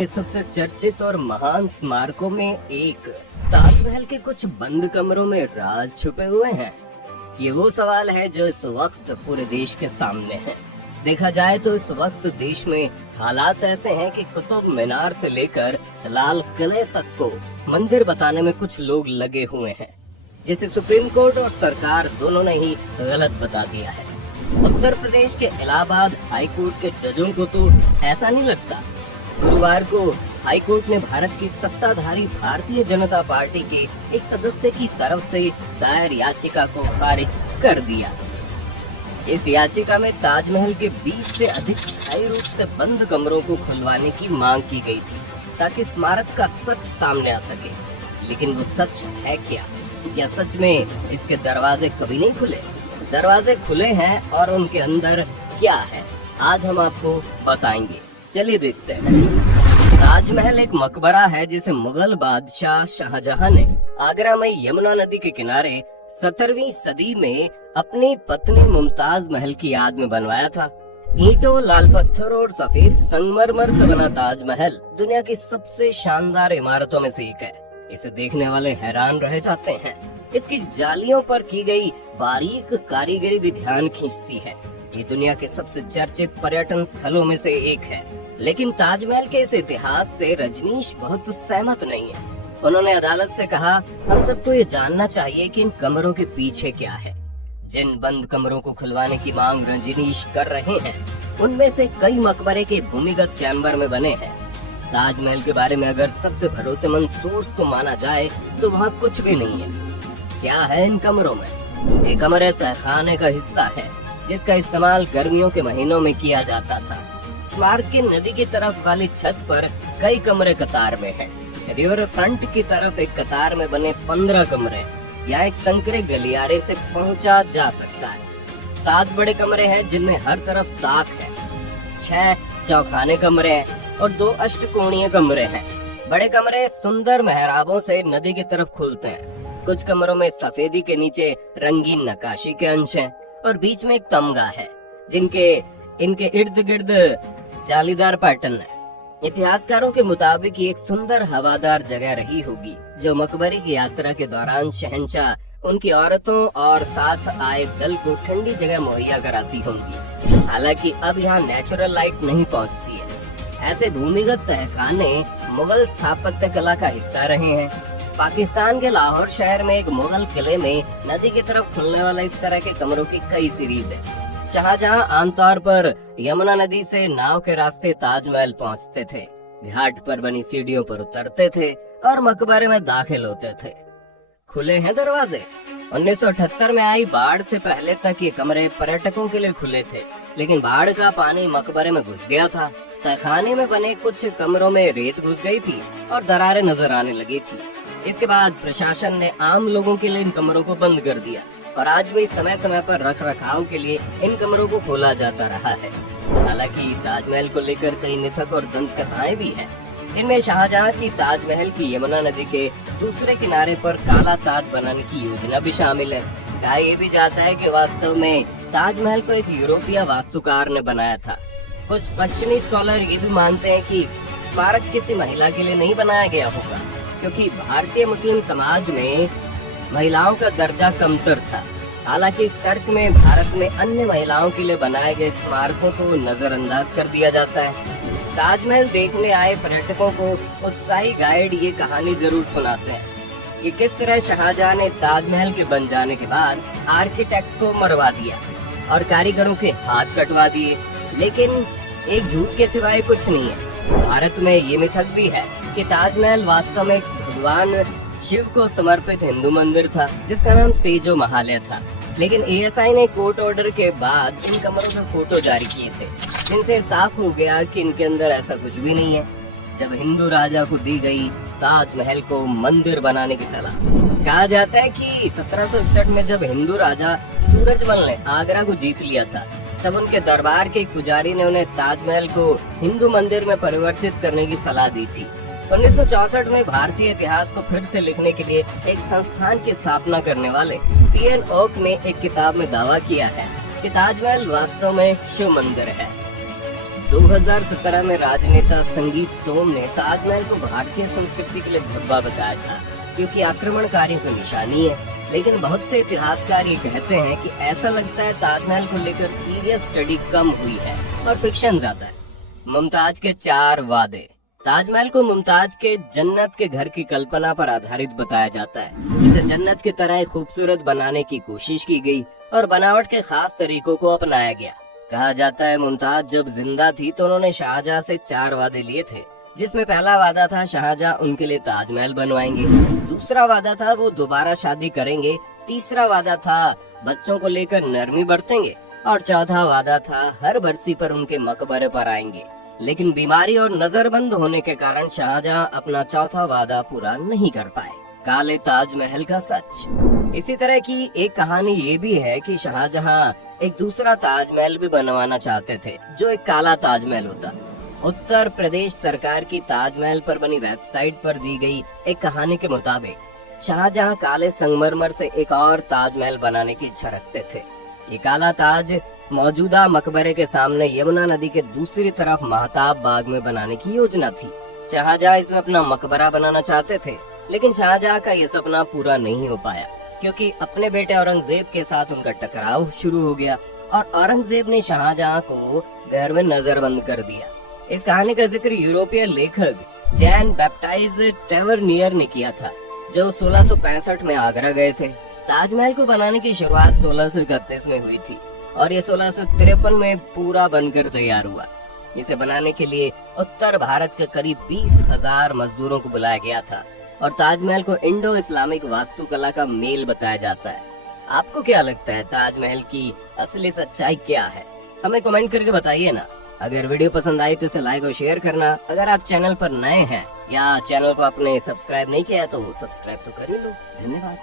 सबसे चर्चित और महान स्मारकों में एक ताजमहल के कुछ बंद कमरों में राज छुपे हुए हैं। ये वो सवाल है जो इस वक्त पूरे देश के सामने है। देखा जाए तो इस वक्त देश में हालात ऐसे हैं कि कुतुब मीनार से लेकर लाल किले तक को मंदिर बताने में कुछ लोग लगे हुए हैं, जिसे सुप्रीम कोर्ट और सरकार दोनों ने ही गलत बता दिया है। उत्तर प्रदेश के इलाहाबाद हाई कोर्ट के जजों को तो ऐसा नहीं लगता। गुरुवार को हाई कोर्ट ने भारत की सत्ताधारी भारतीय जनता पार्टी के एक सदस्य की तरफ से दायर याचिका को खारिज कर दिया। इस याचिका में ताजमहल के 20 से अधिक स्थायी रूप से बंद कमरों को खुलवाने की मांग की गई थी, ताकि स्मारक का सच सामने आ सके। लेकिन वो सच है क्या? क्या सच में इसके दरवाजे कभी नहीं खुले? दरवाजे खुले हैं और उनके अंदर क्या है, आज हम आपको बताएंगे। चलिए देखते हैं। ताजमहल एक मकबरा है जिसे मुगल बादशाह शाहजहां ने आगरा में यमुना नदी के किनारे 17वीं सदी में अपनी पत्नी मुमताज महल की याद में बनवाया था। ईंटों, लाल पत्थर और सफेद संगमरमर से बना ताजमहल दुनिया की सबसे शानदार इमारतों में से एक है। इसे देखने वाले हैरान रह जाते हैं। इसकी जालियों पर की गई बारीक कारीगरी भी ध्यान खींचती है। ये दुनिया के सबसे चर्चित पर्यटन स्थलों में से एक है। लेकिन ताजमहल के इस इतिहास से रजनीश बहुत सहमत नहीं है। उन्होंने अदालत से कहा, हम सबको ये जानना चाहिए कि इन कमरों के पीछे क्या है। जिन बंद कमरों को खुलवाने की मांग रजनीश कर रहे हैं, उनमें से कई मकबरे के भूमिगत चैम्बर में बने हैं। ताजमहल के बारे में अगर सबसे भरोसेमंद सोर्स को माना जाए तो वहाँ कुछ भी नहीं है। क्या है इन कमरों में? ये कमरे तहखाने का हिस्सा है, जिसका इस्तेमाल गर्मियों के महीनों में किया जाता था। स्मारक की नदी की तरफ वाली छत पर कई कमरे कतार में हैं। रिवर फ्रंट की तरफ एक कतार में बने 15 कमरे। यहाँ एक संकरे गलियारे से पहुँचा जा सकता है। 7 बड़े कमरे हैं जिनमें हर तरफ ताक है। 6 चौखाने कमरे हैं और 2 अष्टकोणीय कमरे हैं। बड़े कमरे सुंदर मेहराबों से नदी की तरफ खुलते हैं। कुछ कमरों में सफेदी के नीचे रंगीन नक्काशी के अंश हैं और बीच में एक तमगा है, जिनके इनके इर्द गिर्द जालीदार पैटर्न है। इतिहासकारों के मुताबिक ये एक सुंदर हवादार जगह रही होगी, जो मकबरे की यात्रा के दौरान शहंशाह उनकी औरतों और साथ आए दल को ठंडी जगह मुहैया कराती होंगी। हालांकि अब यहाँ नेचुरल लाइट नहीं पहुँचती है। ऐसे भूमिगत तहखाने मुगल स्थापत्य कला का हिस्सा रहे हैं। पाकिस्तान के लाहौर शहर में एक मुगल किले में नदी की तरफ खुलने वाला इस तरह के कमरों की कई सीरीज है। शाहजहां आमतौर पर यमुना नदी से नाव के रास्ते ताजमहल पहुंचते थे, घाट पर बनी सीढ़ियों पर उतरते थे और मकबरे में दाखिल होते थे। खुले हैं दरवाजे। 1978 में आई बाढ़ से पहले तक ये कमरे पर्यटकों के लिए खुले थे, लेकिन बाढ़ का पानी मकबरे में घुस गया था। तहखाने में बने कुछ कमरों में रेत घुस गई थी और दरारें नजर आने लगी थी। इसके बाद प्रशासन ने आम लोगों के लिए इन कमरों को बंद कर दिया और आज भी समय समय पर रख रखाव के लिए इन कमरों को खोला जाता रहा है। हालांकि ताजमहल को लेकर कई मिथक और दंत कथाएं भी हैं। इनमें शाहजहां की ताजमहल की यमुना नदी के दूसरे किनारे पर काला ताज बनाने की योजना भी शामिल है। कहा यह भी जाता है कि वास्तव में ताजमहल को एक यूरोपीय वास्तुकार ने बनाया था। कुछ पश्चिमी स्कॉलर ये भी मानते हैं कि स्मारक किसी महिला के लिए नहीं बनाया गया होगा, क्योंकि भारतीय मुस्लिम समाज में महिलाओं का दर्जा कमतर था। हालांकि इस तर्क में भारत में अन्य महिलाओं के लिए बनाए गए स्मारकों को नजरअंदाज कर दिया जाता है। ताजमहल देखने आए पर्यटकों को उत्साही गाइड ये कहानी जरूर सुनाते हैं कि किस तरह शाहजहां ने ताजमहल के बन जाने के बाद आर्किटेक्ट को मरवा दिया और कारीगरों के हाथ कटवा दिए। लेकिन एक झूठ के सिवाय कुछ नहीं है। भारत में ये मिथक भी है कि ताजमहल वास्तव में भगवान शिव को समर्पित हिंदू मंदिर था, जिसका नाम तेजो महालय था। लेकिन एएसआई ने कोर्ट ऑर्डर के बाद इन कमरों के फोटो जारी किए थे, जिनसे साफ हो गया कि इनके अंदर ऐसा कुछ भी नहीं है। जब हिंदू राजा को दी गई ताजमहल को मंदिर बनाने की सलाह, कहा जाता है कि 1761 में जब हिंदू राजा सूरजमल ने आगरा को जीत लिया था, तब उनके दरबार के पुजारी ने उन्हें ताजमहल को हिंदू मंदिर में परिवर्तित करने की सलाह दी थी। 1964 में भारतीय इतिहास को फिर से लिखने के लिए एक संस्थान की स्थापना करने वाले पीएन ओक ने एक किताब में दावा किया है कि ताजमहल वास्तव में शिव मंदिर है। 2017 में राजनेता संगीत सोम ने ताजमहल को भारतीय संस्कृति के लिए धब्बा बताया था, क्योंकि आक्रमणकारियों की निशानी है। लेकिन बहुत से इतिहासकार ये कहते हैं कि ऐसा लगता है ताजमहल को लेकर सीरियस स्टडी कम हुई है और फिक्शन ज्यादा है। मुमताज के 4 वादे। ताजमहल को मुमताज के जन्नत के घर की कल्पना पर आधारित बताया जाता है। इसे जन्नत की तरह खूबसूरत बनाने की कोशिश की गई और बनावट के खास तरीकों को अपनाया गया। कहा जाता है मुमताज जब जिंदा थी तो उन्होंने शाहजहां से 4 वादे लिए थे, जिसमें पहला वादा था शाहजहां उनके लिए ताजमहल बनवाएंगे, दूसरा वादा था वो दोबारा शादी करेंगे, तीसरा वादा था बच्चों को लेकर नरमी बरतेंगे और चौथा वादा था हर बरसी पर उनके मकबरे पर आएंगे। लेकिन बीमारी और नजरबंद होने के कारण शाहजहां अपना चौथा वादा पूरा नहीं कर पाए। काले ताजमहल का सच। इसी तरह की एक कहानी ये भी है कि शाहजहां एक दूसरा ताजमहल भी बनवाना चाहते थे, जो एक काला ताजमहल होता। उत्तर प्रदेश सरकार की ताजमहल पर बनी वेबसाइट पर दी गई एक कहानी के मुताबिक शाहजहां काले संगमरमर से एक और ताजमहल बनाने की इच्छा रखते थे। ये काला ताज मौजूदा मकबरे के सामने यमुना नदी के दूसरी तरफ महताब बाग में बनाने की योजना थी। शाहजहां इसमें अपना मकबरा बनाना चाहते थे, लेकिन शाहजहां का ये सपना पूरा नहीं हो पाया, क्योंकि अपने बेटे औरंगजेब के साथ उनका टकराव शुरू हो गया और औरंगजेब ने शाहजहां को घर में नजरबंद कर दिया। इस कहानी का जिक्र यूरोपीय लेखक जैन बैप्टाइज टेवरनियर ने किया था, जो 1665 में आगरा गए थे। ताजमहल को बनाने की शुरुआत 1631 में हुई थी और ये 1653 में पूरा बनकर तैयार हुआ। इसे बनाने के लिए उत्तर भारत के करीब 20,000 मजदूरों को बुलाया गया था और ताजमहल को इंडो इस्लामिक वास्तुकला का मेल बताया जाता है। आपको क्या लगता है, ताजमहल की असली सच्चाई क्या है? हमें कमेंट करके बताइए ना। अगर वीडियो पसंद आई तो इसे लाइक और शेयर करना। अगर आप चैनल पर नए हैं या चैनल को आपने सब्सक्राइब नहीं किया तो सब्सक्राइब तो कर ही लो। धन्यवाद।